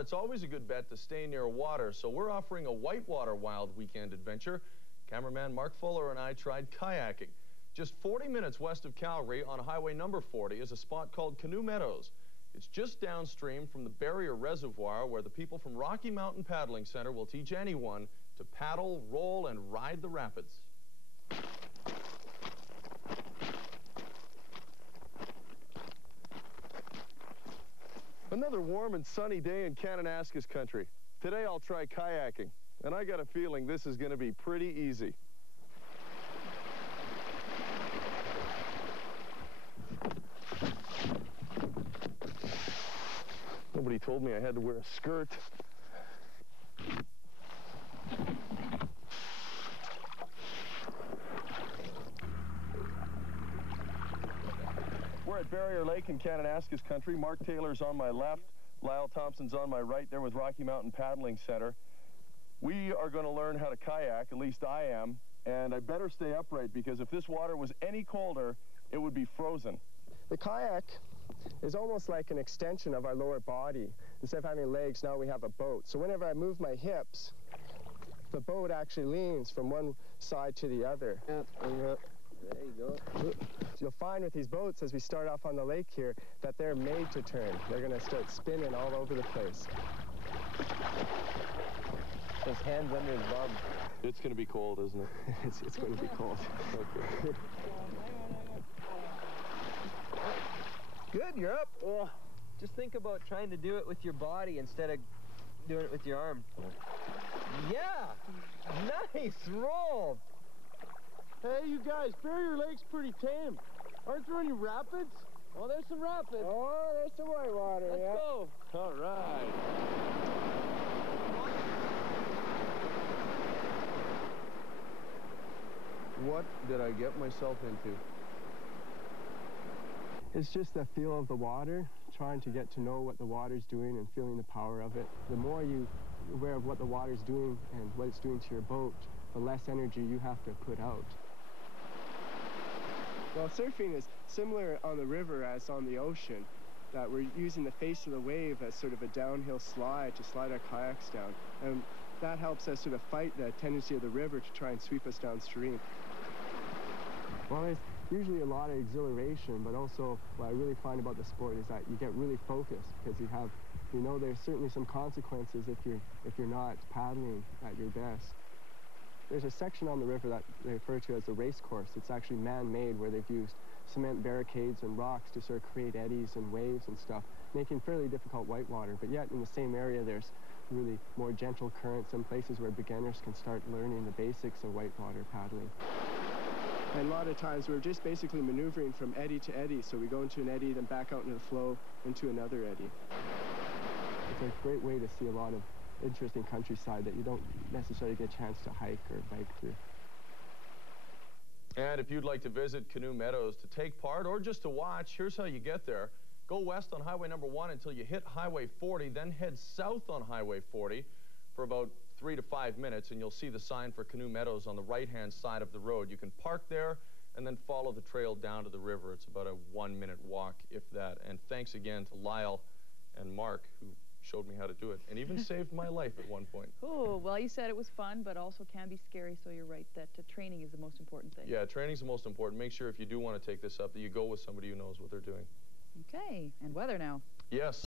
but it's always a good bet to stay near water, so we're offering a whitewater wild weekend adventure. Cameraman Mark Fuller and I tried kayaking. Just 40 minutes west of Calgary on Highway number 40 is a spot called Canoe Meadows. It's just downstream from the Barrier Reservoir, where the people from Rocky Mountain Paddling Center will teach anyone to paddle, roll, and ride the rapids. Another warm and sunny day in Kananaskis country. Today I'll try kayaking, and I got a feeling this is going to be pretty easy. Nobody told me I had to wear a skirt. We're at Barrier Lake in Kananaskis country. Mark Taylor's on my left, Lyle Thompson's on my right there with Rocky Mountain Paddling Center. We are going to learn how to kayak, at least I am, and I better stay upright because if this water was any colder, it would be frozen. The kayak is almost like an extension of our lower body. Instead of having legs, now we have a boat. So whenever I move my hips, the boat actually leans from one side to the other. There you go. You'll find with these boats, as we start off on the lake here, that they're made to turn. They're going to start spinning all over the place. His hands under his bum. It's going to be cold, isn't it? It's going to be cold. Okay. Good, you're up. Oh, just think about trying to do it with your body instead of doing it with your arm. Yeah! Nice roll! Hey, you guys, Barrier Lake's pretty tame. Aren't there any rapids? Oh, there's some rapids. Oh, there's some whitewater, Let's go. All right. What did I get myself into? It's just the feel of the water, trying to get to know what the water's doing and feeling the power of it. The more you're aware of what the water's doing and what it's doing to your boat, the less energy you have to put out. Well, surfing is similar on the river as on the ocean, that we're using the face of the wave as sort of a downhill slide to slide our kayaks down. And that helps us sort of fight the tendency of the river to try and sweep us downstream. Well, there's usually a lot of exhilaration, but also what I really find about the sport is that you get really focused because you know there's certainly some consequences if you're not paddling at your best. There's a section on the river that they refer to as the race course. It's actually man-made, where they've used cement barricades and rocks to sort of create eddies and waves and stuff, making fairly difficult whitewater. But yet in the same area there's really more gentle currents and places where beginners can start learning the basics of whitewater paddling. And a lot of times we're just basically maneuvering from eddy to eddy. So we go into an eddy, then back out into the flow, into another eddy. It's a great way to see a lot of interesting countryside that you don't necessarily get a chance to hike or bike through. And if you'd like to visit Canoe Meadows to take part or just to watch, here's how you get there. Go west on Highway number 1 until you hit Highway 40, then head south on Highway 40 for about 3 to 5 minutes, and you'll see the sign for Canoe Meadows on the right-hand side of the road. You can park there and then follow the trail down to the river. It's about a 1-minute walk, if that. And thanks again to Lyle and Mark, who showed me how to do it and even saved my life at one point. Oh, well, you said it was fun, but also can be scary, so you're right that training is the most important thing. Yeah, training's the most important. Make sure if you do want to take this up that you go with somebody who knows what they're doing. Okay, and weather now. Yes.